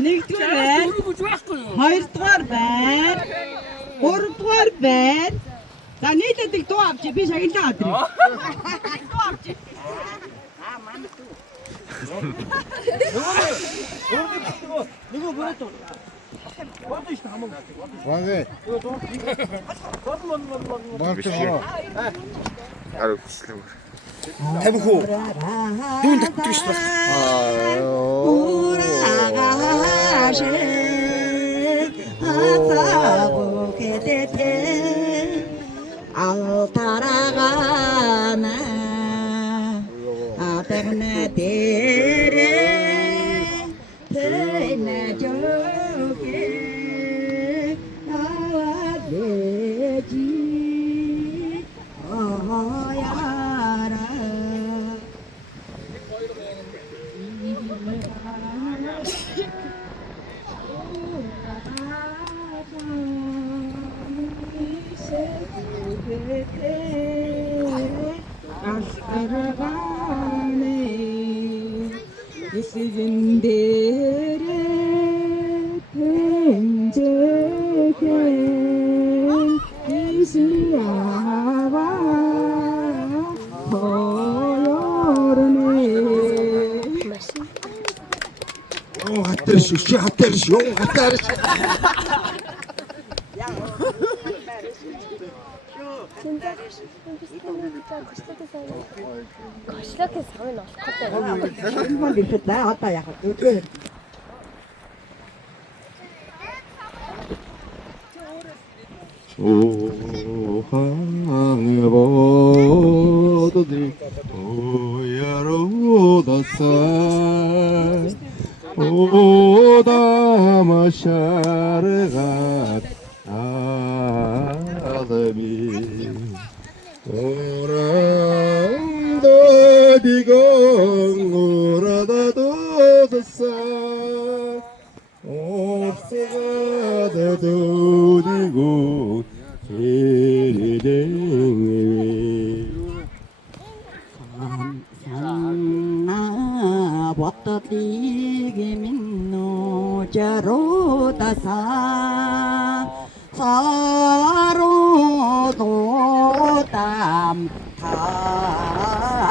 Нэгдүгээр байр, хоёрдугаар байр, гуравдугаар байр. За нийлээд их дуу авчи би шагналаа адрыг. Дуу авчи. Манай дүү. Нөгөө бүрээд. Бодож шүү хамаагүй. Вангээ. Мартаа. Арай хүслээ. Тавих уу? Дүүн татдаг шүү. Алтарагана атагна дере тэна жоке авадеji аяра 이시진데레 펜제겐 이시아와 호요르네 핫테르시 핫테르시 핫테르시 Кошлокийн савын олох гэдэг. 일본 리프트다 왔다 약간 오항에 보더니 오야로다사 오다마샤르가 아다미 오랑도 디공 오라다도다사 옵세가다도 디고 세리댕이 산나 버터띠기 민노 자로다사 서로도 땀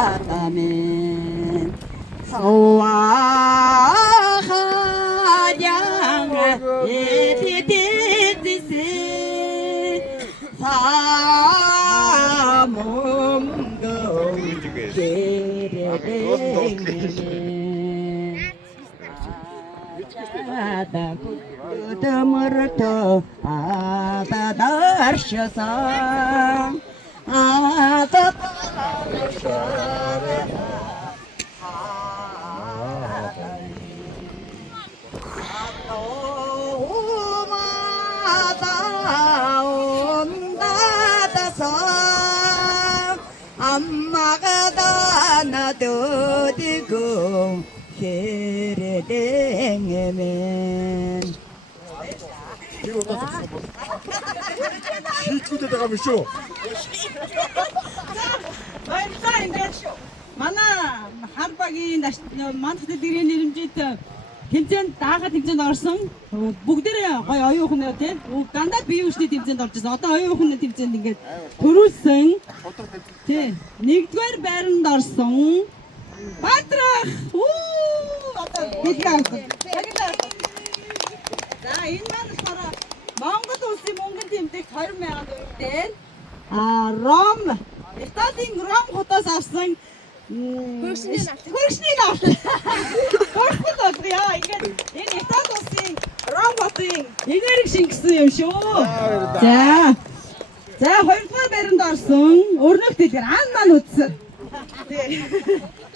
타다면 서와하양 이티티티시 사몽동 게레댕이 아다 그드머르터 아다다르셔서 엄마가 다 놔두고 헤레댕에면 시추대다 가면 쇼 манай харбагийн мантад дэрийн нэрмжит тэмцээнд даахад тэмцээнд орсон бүгдээрээ гоё оюун хүн тийм дандаа бие үшний тэмцээнд орж ирсэн. Одоо оюун хүн тэмцээнд ингээд төрүүлсэн. Тийм нэгдүгээр байранд орсон Батрах одоо бэлгэн. За энэ маань болохоор Монгол улсын мөнгөн тэмдэгт 20,000 төгрөгтэй Ром Италийн Ром хотоос авсан хөршний навт. Хөршний навт яа ингээд энэ Итали улсын Ром хотын энерги шингэсэн юм шүү. За хоёрдугаар байранд орсон өрнөх дэлгэр ан маань үтсэн.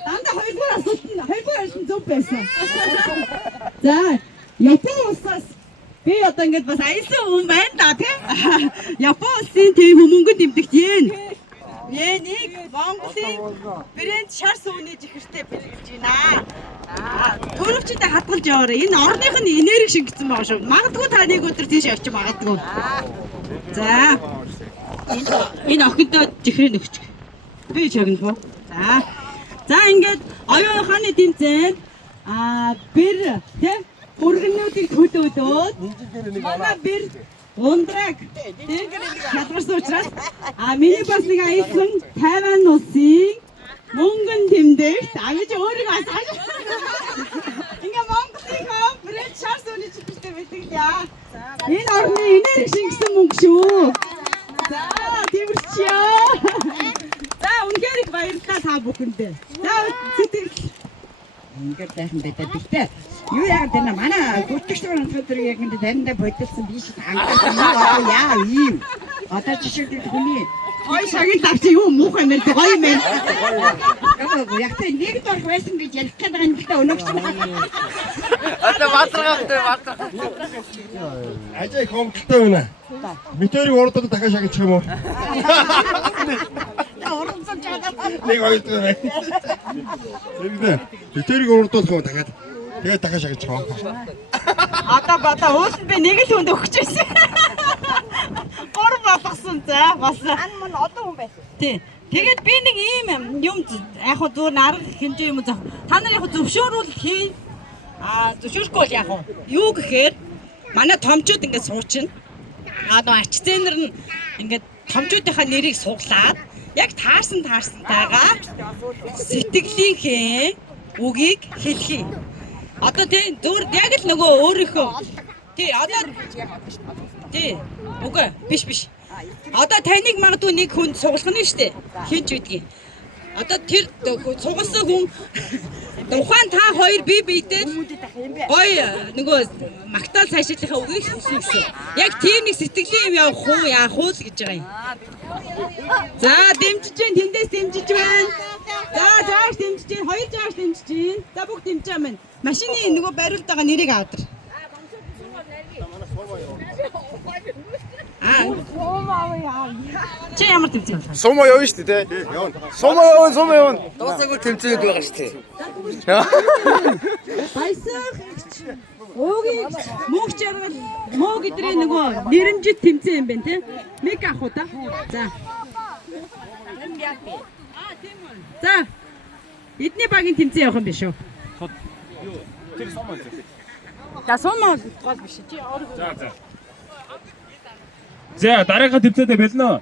Дандаа хоёрдугаар асуулт зөв байсан. За Япон улсаас би одоо ингээд бас аясан хүн байна да тийм. Япон улсын тийм хүмүүнгэн тэмдэгт Нэг Монголын брэнд шар сүүний жихэртэй бэлгэлж байна. Төрөвчтэй хадгалж яваарай. Энэ орных нь энерги шингэсэн байгаа шүү. Магадгүй та нэг өдөр тийш явчих магадгүй. За. Энэ охиндоо жихрээ нөгч. Би чагнах уу? За. За ингээд оюун ухааны тэмцээнд бэр тий өргөнүүдийг төлөөлөөд манай бэр ундраг тий шалгарсан учраас миний бас нэг аясан Тайван улсын мөнгөн тэмдэгт авиж өөрийгөө асааж ингээ Монголынхаа брэнд шарс үний чигтэй байдаг яа. Энэ орны энерги шингэсэн мөнгө шүү. За тиймэрчээ. За үнэхээр их баярлалаа та бүхэндээ. За сэтгэл ингээд тайхан байдаг гэхдээ юу яагаад энэ манай гүртгчдийн өндөр яг энэ заримдаа бодсон биш хангалттай юу яа ийм одоо жишээлбэл хүний ой шагийн тавч юу муухай мэр гоё мэн. Яг тэ нэг дор байсан гэж ярих гээд байгаа юм гэхдээ өнөөгч. Одоо матрагтай. Ажай комплекттэй байна. Метрийг урдад дахиад шагчих юм уу? Нэг ойлтой байна. Зэрэгдээ. Метрийг урдуулах юм дахиад. Тэгээд дахиад шагчих юм. Одоо ууланд би нэг л хүнд өгч байсан. Гур болгосон за бас. Ан мөн одоо хүн байсан. Тий. Тэгээд би нэг ийм юм яг хөө зүгээр арга хэмжээ юм зав. Та нар яг зөвшөөрүүл хийн. Зөвшөөрөхгүй яг юу гэхээр манай томчууд ингээд суучна. Одоо ач зээнэр нь ингээд томчуудынхаа нэрийг суглаад яг таарсантайгаа сэтгэлийнхээ үгийг хэлхий. Одоо тийм зүгээр яг л нөгөө өөрийнхөө тий одоо тий үгүй биш. Одоо таныг магадгүй нэг хүн сугалах нь шүү дээ. Хинч үдгийг. Одоо тэр сугалсан хүн тухайн та хоёр бие биедээ гоё нөгөө магтаал цаашаалынхаа үгийг хэлсэн гэсэн. Яг тийм нэг сэтгэлийн юм явах уу яах уу гэж байгаа юм. За дэмжиж байна. Тэндээс дэмжиж байна. За зааш дэмжиж байна. Хоёр зааш дэмжиж байна. За бүх дэмжиж байна. Машины нөгөө бариулт байгаа нэрийг авдар. Чи ямар тэмцээн байна? Сумо явна шүү дээ. Сумо явна. Дуусаагүй тэмцээнд байгаа шүү дээ. Баясах өөгийн мөнгө жаргал мөө гэдрээ нөгөө нэрэмжит тэмцээн юм байна тий. Нэг авах уу та. За. За. Эдний багийн тэмцээн явах юм биш үү? Тэр сумо. За сумо гол биш чи өөрөө. За дараагийн тэмцээндээ бэлнэ.